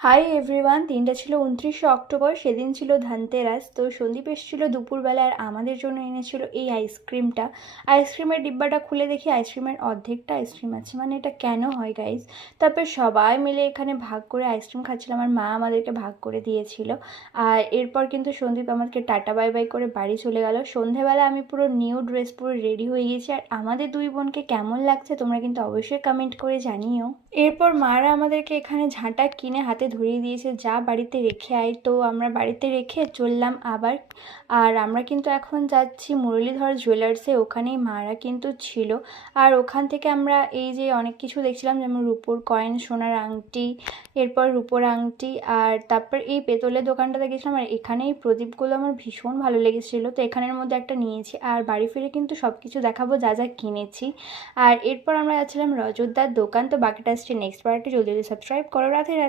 Hi everyone, দিনটা ছিল 29শে October. সেদিন ছিল ধনতেরাস। তো সন্দীপ এসেছিলো দুপুরবেলা আর আমাদের জন্য এনেছিল এই আইসক্রিমটা। আইসক্রিমের ডিব্বাটা খুলে দেখি আইসক্রিমের অর্ধেকটা আইসক্রিম আছে। মানে এটা কেন হয় গাইজ? তারপর সবাই মিলে এখানে ভাগ করে আইসক্রিম খাচ্ছিলাম। আমার মা আমাদেরকে ভাগ করে দিয়েছিল। আর এরপর কিন্তু সন্দীপ আমাদেরকে টাটা বাই বাই করে বাড়ি চলে গেল। সন্ধেবেলা আমি পুরো নিউ ড্রেস পুরো রেডি হয়ে গেছি। আর আমাদের দুই বোনকে কেমন লাগছে তোমরা কিন্তু অবশ্যই কমেন্ট করে জানিও। এরপর মারা আমাদেরকে এখানে ঝাঁটা কিনে হাতে ধরিয়ে দিয়েছে, যা বাড়িতে রেখে আয়। তো আমরা বাড়িতে রেখে চললাম আবার। আর আমরা কিন্তু এখন যাচ্ছি মুরলীধর জুয়েলার্সে, ওখানেই মারা কিন্তু ছিল। আর ওখান থেকে আমরা এই যে অনেক কিছু দেখছিলাম, যেমন রূপোর কয়েন, সোনার আংটি, এরপর রূপোর আংটি, আর তারপর এই পেতলের দোকানটাতে গেছিলাম। আর এখানে এই প্রদীপগুলো আমার ভীষণ ভালো লেগেছিলো, তো এখানের মধ্যে একটা নিয়েছি। আর বাড়ি ফিরে কিন্তু সব কিছু দেখাবো যা যা কিনেছি। আর এরপর আমরা যাচ্ছিলাম রজতদার দোকান। তো বাকিটা আসছে নেক্সট পার্টে। জলদি জলদি সাবস্ক্রাইব করো। রাধে রাধে।